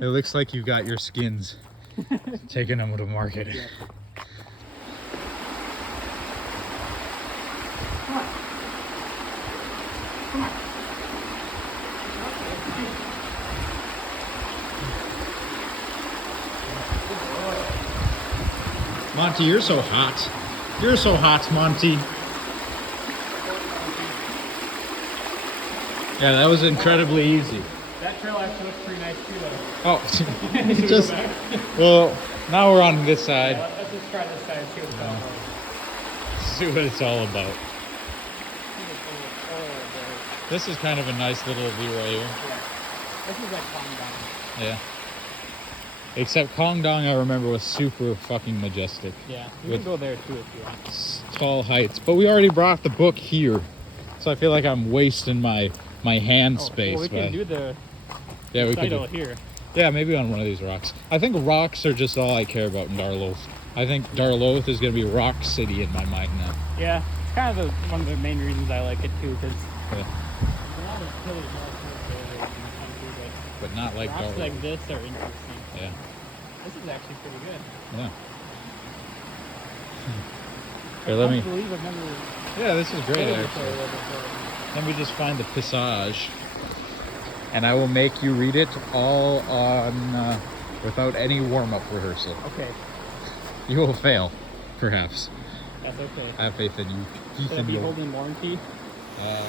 It looks like you got your skins taking them to market. Yeah. Monty, you're so hot. You're so hot, Monty. Yeah, that was incredibly easy. That trail actually looks pretty nice too, though. Oh, Should we just go back? well, now we're on this side. Yeah, let's just try this side and see what's going on. See what it's all about. This is kind of a nice little view right here. Yeah. This is like Kongdong. Yeah. Except Kongdong, I remember, was super fucking majestic. Yeah, you With can go there too if you want. tall heights. But we already brought the book here. So I feel like I'm wasting my hand space. Well, we can do the yeah, we could title do, here. yeah, maybe on one of these rocks. I think rocks are just all I care about in Darloth. I think Darloth is going to be Rock City in my mind now. Yeah, it's kind of one of the main reasons I like it too, because Yeah. there's a lot of hilly markers in the country, But not like but rocks Darloth. like this are interesting. Yeah. This is actually pretty good. Yeah. Here, let I me. can't believe I've never Yeah, this is great been to actually. Florida before. Let me just find the passage, and I will make you read it all on without any warm-up rehearsal. Okay, You will fail, perhaps. that's okay. I have faith in you. Should I be holding warranty? Uh,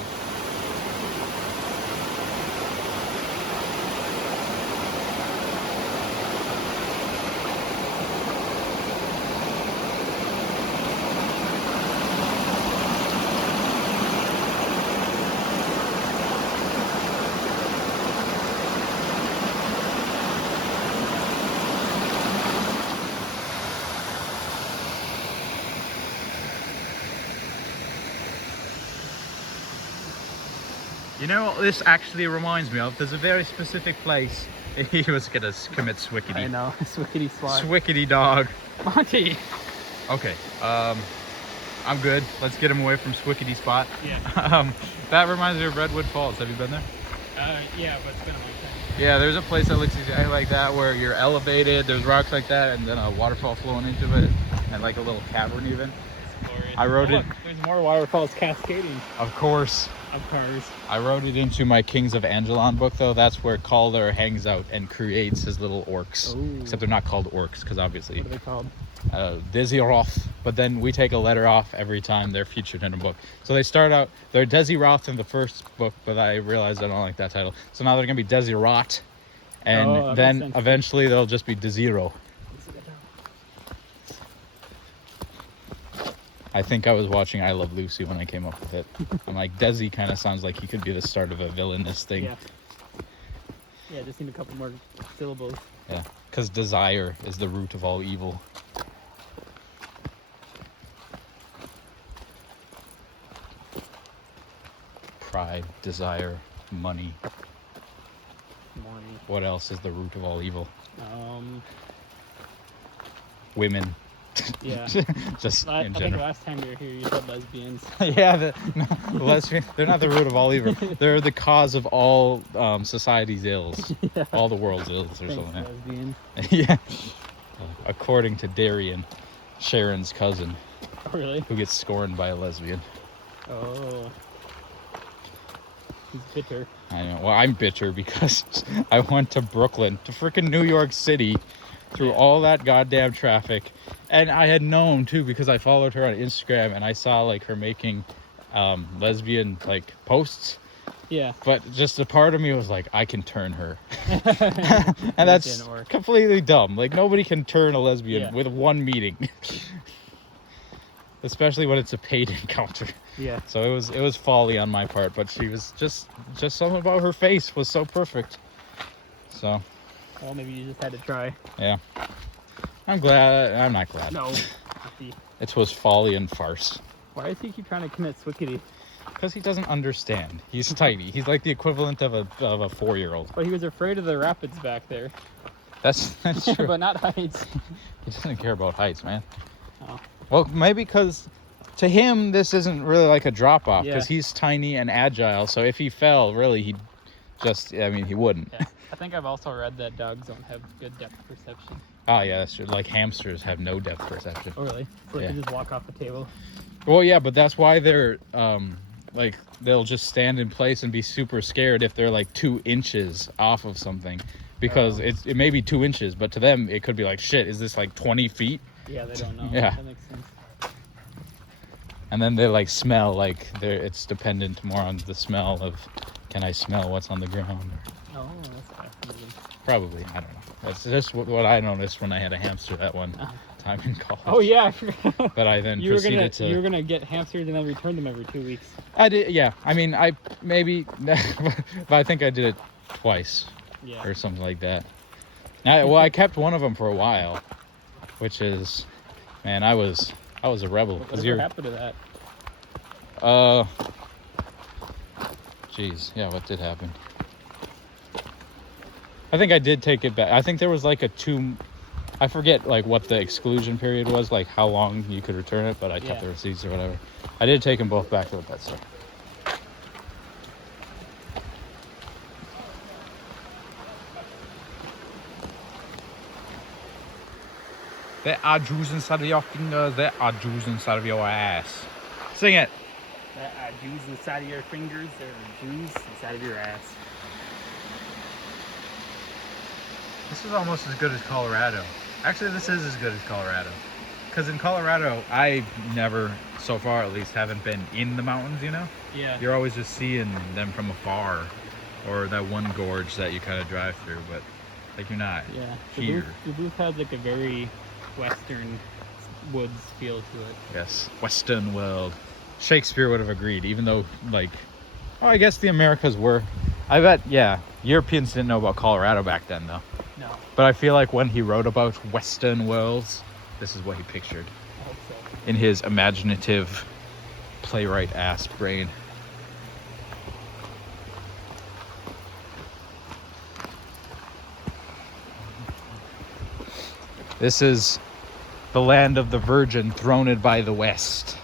You know what this actually reminds me of? There's a very specific place. He was gonna commit I swickety. know, swickety swat. Swickety dog. Monty! Okay, I'm good. Let's get him away from Swickety Spot. Yeah. That reminds me of Redwood Falls. Have you been there? Yeah, but it's been a long time. Yeah, there's a place that looks exactly like that where you're elevated, there's rocks like that, and then a waterfall flowing into it, and like a little cavern even. I wrote it. Look, there's more waterfalls cascading Of course. of cars. I wrote it into my Kings of Angelon book, though. That's where Calder hangs out and creates his little orcs. Ooh. Except they're not called orcs, because obviously What are they called? Desiroth. But then we take a letter off every time they're featured in a book. So they start out, they're Desiroth in the first book, but I realized I don't like that title. So now they're going to be Desirot. And Oh, that makes then sense. eventually they'll just be Desiro. I think I was watching I Love Lucy when I came up with it. I'm like, Desi kind of sounds like he could be the start of a villainous thing. Yeah. Yeah, just need a couple more syllables. Yeah, because desire is the root of all evil. Pride, desire, money. Morning. What else is the root of all evil? Women. Yeah. Just I in think general. last time you were here, you said lesbians. Yeah, the lesbian. They're not the root of all evil. They're the cause of all society's ills, Yeah. all the world's ills, or Thanks, something. lesbian. Yeah. According to Darian, Sharon's cousin, Oh, really? who gets scorned by a lesbian. Oh. He's bitter. I know. Well, I'm bitter because I went to Brooklyn, to freaking New York City, through Yeah. all that goddamn traffic, and I had known too because I followed her on Instagram and I saw like her making lesbian like posts. Yeah. But just a part of me was like, I can turn her, and It that's didn't work. completely dumb. Like nobody can turn a lesbian Yeah. with one meeting, especially when it's a paid encounter. Yeah. So it was folly on my part, but she was just something about her face was so perfect. So Well, maybe you just had to try. yeah, I'm glad. I'm not glad. No. See. It was folly and farce. Why does he keep trying to commit swickety? Because he doesn't understand. He's tiny. He's like the equivalent of a 4-year-old. But he was afraid of the rapids back there. That's true. But not heights. He doesn't care about heights, man. Oh. Well, maybe because to him this isn't really like a drop off because Yeah. he's tiny and agile. So if he fell, really he'd Just, I mean, he wouldn't. Yeah. I think I've also read that dogs don't have good depth perception. Oh yeah, that's true. Like hamsters have no depth perception. Oh, really? So they Yeah. can just walk off the table. Well, yeah, but that's why they're like they'll just stand in place and be super scared if they're like 2 inches off of something, because Oh. it may be 2 inches, but to them it could be like, shit, is this like 20 feet? Yeah, they don't know. Yeah. That makes sense. And then they like smell, like it's dependent more on the smell of, can I smell what's on the ground? Oh, that's fascinating. Probably, I don't know. That's just what I noticed when I had a hamster that one Uh-huh. time in college. Oh yeah, I forgot. But I then you were proceeded gonna to. get hamsters and then return them every 2 weeks. I did, yeah. I mean, I maybe, but I think I did it twice Yeah. or something like that. I kept one of them for a while, which is, man, I was a rebel. Whatever happened to that? Geez, yeah, what did happen? I think I did take it back. I think there was like I forget like what the exclusion period was, like how long you could return it, but I kept Yeah. the receipts or whatever. I did take them both back to the pet store. There are jewels inside of your fingers, there are jewels inside of your ass. Sing it. There are Jews inside of your fingers. There are Jews inside of your ass. This is almost as good as Colorado. Actually, this is as good as Colorado. Because in Colorado, I never, so far at least, haven't been in the mountains, you know? Yeah. You're always just seeing them from afar. Or that one gorge that you kind of drive through, but like you're not Yeah. here. The booth has like a very western woods feel to it. Yes, Western world. Shakespeare would have agreed, even though, like, oh, I guess the Americas were. I bet, yeah, Europeans didn't know about Colorado back then, though. No. But I feel like when he wrote about Western worlds, this is what he pictured I hope so. in his imaginative playwright-ass brain. This is the land of the Virgin, throned by the West.